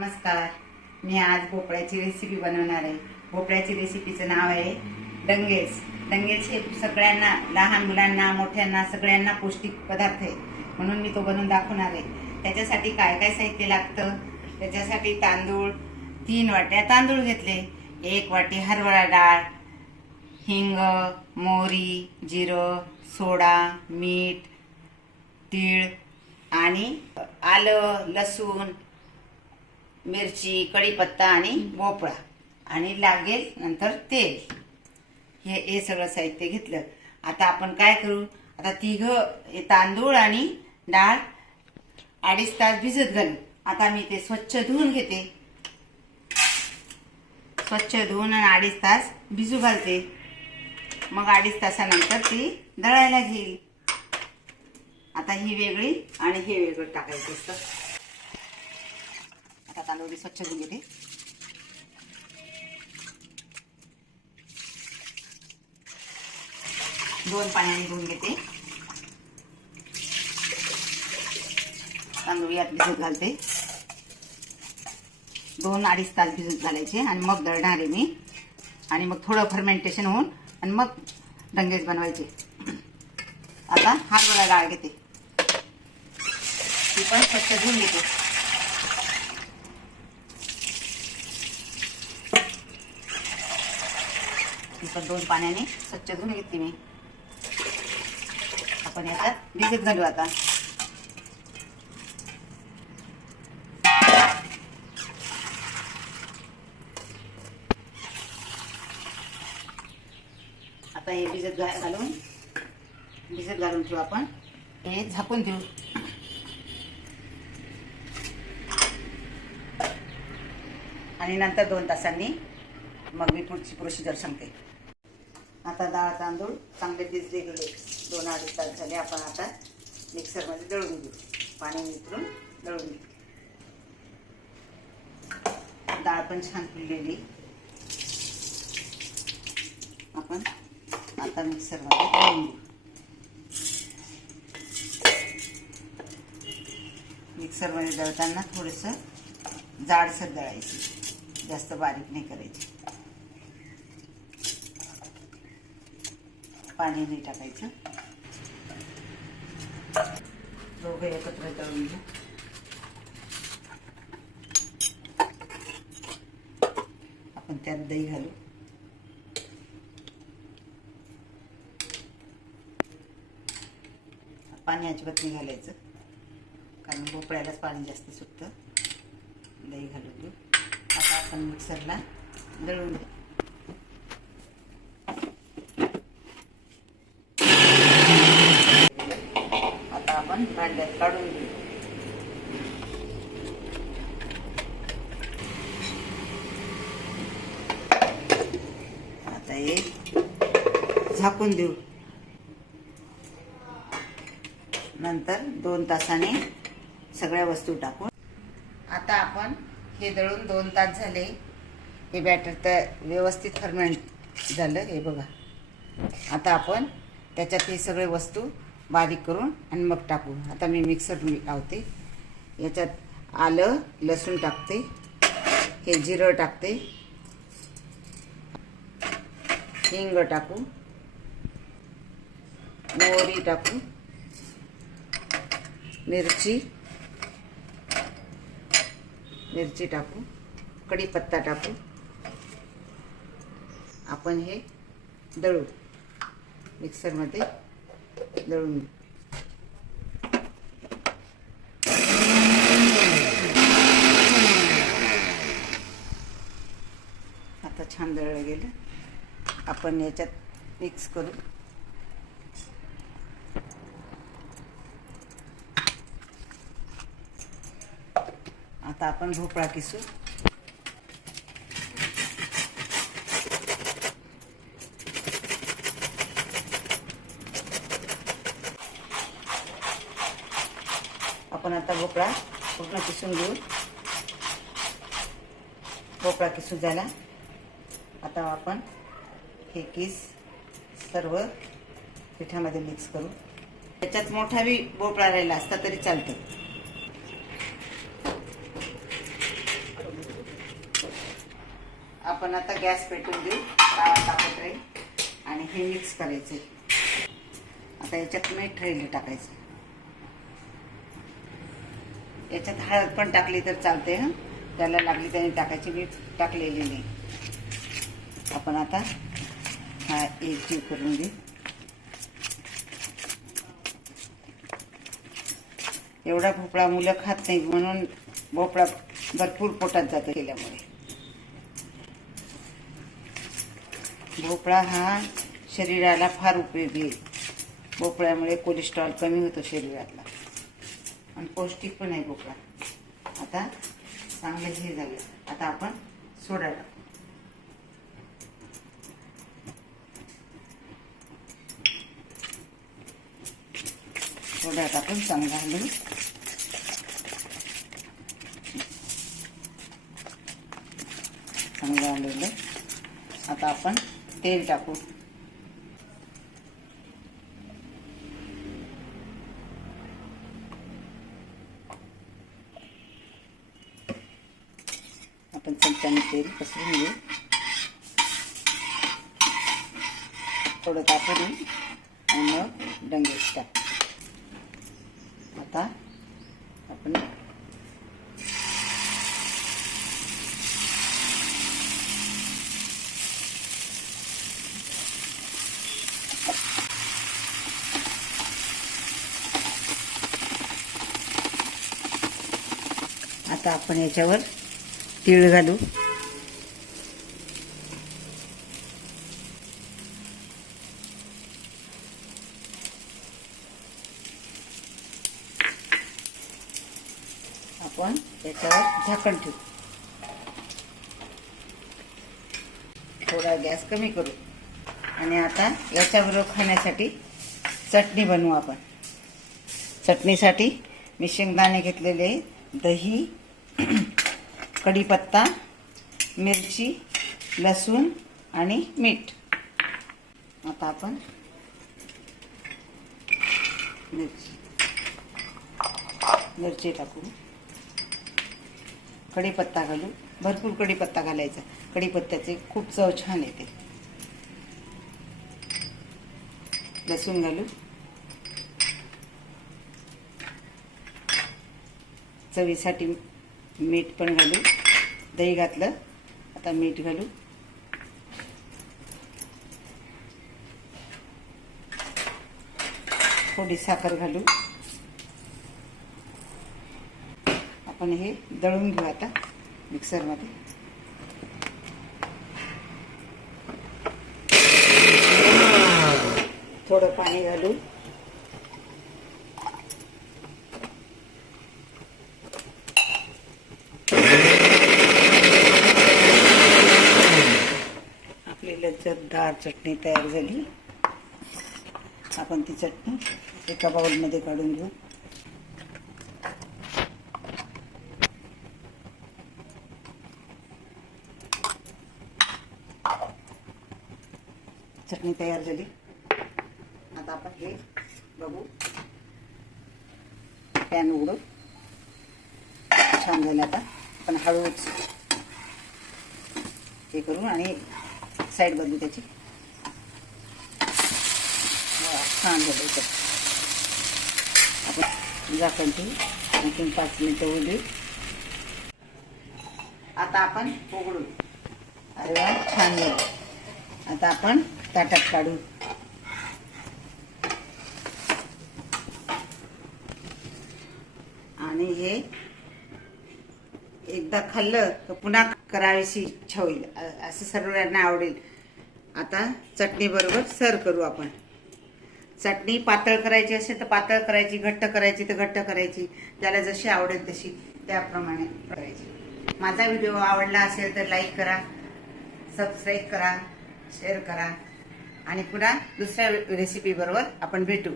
नमस्कार. मी आज भोपळ्याची रेसिपी बनवणार आहे. भोपळ्याची रेसिपीचं नाव आहे डंगेज. डंगेज हे सगळ्यांना, लहान मुलांना, मोठ्यांना, सगळ्यांना पौष्टिक पदार्थ आहे, म्हणून मी तो बनवून दाखवणार आहे. त्याच्यासाठी काय काय साहित्य लागतं? त्याच्यासाठी तांदूळ 3 वाट्या तांदूळ घेतले, 1 वाटी हरभरा डाळ, हिंग, मोहरी, जिरं, सोडा, मीठ, तीळ आणि आलं, लसूण, मिरची, कढीपत्ता आणि भोपळा आणि लागेल नंतर तेल. हे सगळं साहित्य घेतलं. आता आपण काय करू? आता हे तांदूळ आणि डाळ 2.5 तास भिजत घालू. आता मी ते स्वच्छ धुवून घेते. स्वच्छ धुवून आणि 2.5 तास भिजू घालते. मग 2.5 तासानंतर ती दळायला घेईल. आता ही वेगळी आणि हे वेगळं टाकायचं असतं. आता तांदूळ स्वच्छ धुवून घेते. दोन पाण्याने धुवून घेते. तांदूळ यात भिजत घालते. 2-2.5 तास भिजत घालायचे आणि मग दळणार आहे मी. आणि मग थोडं फर्मेंटेशन होऊन आणि मग डंगेज बनवायचे. आता हरभरा डाळ घेते, ती पण स्वच्छ धुवून घेते. ती पण 2 पाण्याने स्वच्छ धुवून घेते मी. आपण याच्यात भिजत घालू. आता हे भिजत घालून ठेवू. आपण हे झाकून ठेवू. आणि नंतर 2 तासांनी मग मी पुढची प्रोसिजर सांगते. आता डाळ तांदूळ चांगले भिजले गेले. 2-2.5 तास झाले. आपण आता मिक्सरमध्ये दळून घेऊ. पाणी नितरून दळून घेऊ. डाळ पण छान फुललेली. आपण आता मिक्सरमध्ये दळून घेऊ. मिक्सरमध्ये दळताना थोडंसं जाडसर दळायचं, जास्त बारीक नाही करायची. पाणी नाही टाकायचं. दोघं एकत्र दळून घेऊ. आपण त्यात दही घालू. पाणी अजिबात नाही घालायचं, कारण भोपळ्यालाच पाणी जास्त सुटतं. दही घालून घेऊ. आता आपण मिक्सरला दळून घेऊ. आता आपण भांड्यात काढून घेऊ. आता हे झाकून देऊ. नंतर 2 तासाने सगळ्या वस्तू टाकून. आता आपण हे दळून 2 तास झाले. हे बॅटर तर व्यवस्थित फर्मेंट झालं. हे बघा. आता आपण त्याच्यात हे सगळे वस्तू बारीक करून आणि मग टाकू. आता मी मिक्सर लावते. याच्यात आलं, लसूण टाकते. हे जिरं टाकते. हिंग टाकू. मोहरी टाकू. मिरची टाकू. कढीपत्ता टाकू. आपण हे दळू. मिक्सरमध्ये दळून. आता छान दळलं गेलं. आपण याच्यात मिक्स करू. आता आपण भोपळा किसू. आपण आता भोपळा पूर्ण किसून घेऊ. भोपळा किसून झाला. आता आपण हे किस सर्व पिठामध्ये मिक्स करू. त्याच्यात मोठा बी भोपळा राहिला असता तरी चालतो. आपण आता गॅस पेटवून देऊ, रवा टाकत राहील आणि हे मिक्स करायचे. आता याच्यात मीठ राहिले टाकायचं. याच्यात हळद पण टाकली तर चालते. त्याला लागली त्याने टाकायची, मीठ टाकलेली नाही. आपण आता हा एकजीव करून घेऊ. एवढा भोपळा मुलं खात नाही, म्हणून भोपळा भरपूर पोटात जातो केल्यामुळे. भोपळा हा शरीराला फार उपयोगी आहे. भोपळ्यामुळे कोलेस्ट्रॉल कमी होतो शरीरातला आणि पौष्टिक पण आहे भोपळा. आता चांगलं हे झालं. आता आपण सोडा टाकू. सोडा टाकून चांगला हलवू. चांगलं हलवलं. आता आपण तेल टाकू. आपण चमच्याने तेल पसरून घेऊ. थोडं तापू देऊ आणि मग डंगेज टाकू. आता आपण याच्यावर तीळ घालू. आपण याच्यावर झाकण ठेवू. थोडा गॅस कमी करू आणि आता याच्याबरोबर खाण्यासाठी चटणी बनवू आपण. चटणीसाठी मी शेंगदाणे घेतलेले, दही, कढीपत्ता, मिरची, लसूण आणि मीठ. आता आपण मिरची टाकू. कढीपत्ता घालू. भरपूर कढीपत्ता घालायचा. कढीपत्त्याचे खूप चव छान येते. लसूण घालू. चवीसाठी मीठ पण घालू. दही घातलं, आता मीठ घालू. थोडी साखर घालू. आपण हे दळून घेऊ आता मिक्सरमध्ये. थोडं पाणी घालू. आपली लज्जतदार चटणी तयार झाली. आपण ती चटणी एका बाउलमध्ये काढून घेऊ. चटणी तयार झाली. आता आपण हे बघू. पॅन उघडू. छान झालं. आता आपण हळूच हे करू आणि साईड बदलू त्याची. छान झालं. आपण झाकण ठेवू. आणखीन 5 मिनिटं होऊ देऊ. आता आपण उघडू. अरे वा, छान झालं. आता आपण ताटात काढू. आणि हे एकदा खाल्लं तर पुन्हा करावीशी इच्छा होईल, असं सर्वांना आवडेल. आता चटणी बरोबर सर्व करू आपण. चटणी पातळ करायची असेल तर पातळ करायची, घट्ट करायची तर घट्ट करायची, ज्याला जशी आवडेल तशी त्याप्रमाणे करायची. माझा व्हिडिओ आवडला असेल तर लाईक करा, सबस्क्राईब करा, शेअर करा आणि पुन्हा दुसऱ्या रेसिपी बरोबर आपण भेटू.